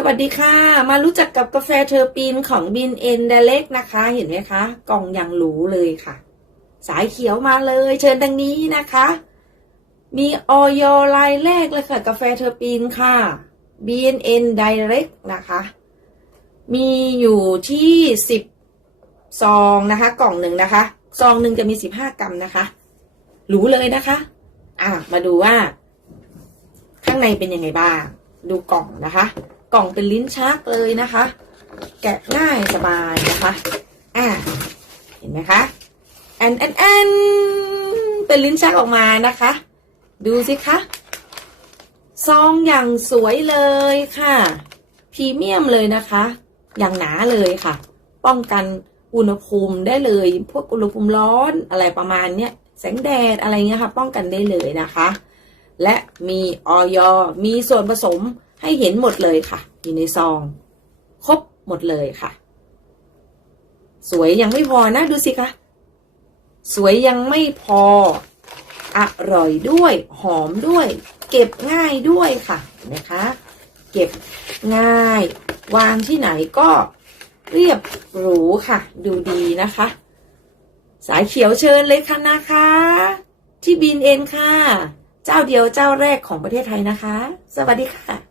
สวัสดีค่ะ มารู้จักกับกาแฟเทอร์ปีนของบินเอ็นเดเล็กนะคะ เห็นไหมคะ กล่องอย่างหรูเลยค่ะ สายเขียวมาเลย เชิญทางนี้นะคะ มีออยลายแรกเลยค่ะ กาแฟเทอร์ปีนค่ะ BNN Direct นะคะ มีอยู่ที่สิบซองนะคะ กล่องหนึ่งนะคะ ซองหนึ่งจะมีสิบห้ากรัมนะคะ หรูเลยนะคะ อะ มาดูว่า ข้างในเป็นยังไงบ้าง ดูกล่องนะคะ กล่องเป็นลิ้นชักเลยนะคะ แกะง่ายสบายนะคะอะเห็นไหมคะแอนแอนแอนเป็นลิ้นชักออกมานะคะ ดูสิคะซองอย่างสวยเลยค่ะพรีเมียมเลยนะคะ อย่างหนาเลยค่ะ ป้องกันอุณหภูมิได้เลย พวกอุณหภูมิร้อนอะไรประมาณเนี้ยแสงแดดอะไรเงี้ยค่ะ ป้องกันได้เลยนะคะ และมีออยมีส่วนผสม ให้เห็นหมดเลยค่ะ อยู่ในซอง ครบหมดเลยค่ะ สวยยังไม่พอนะ ดูสิคะ สวยยังไม่พอ อร่อยด้วย หอมด้วย เก็บง่ายด้วยค่ะนะคะ เก็บง่าย วางที่ไหนก็เรียบหรูค่ะ ดูดีนะคะ สายเขียวเชิญเลยค่ะนะคะ ที่บินเอ็นค่ะ เจ้าเดียวเจ้าแรกของประเทศไทยนะคะ สวัสดีค่ะ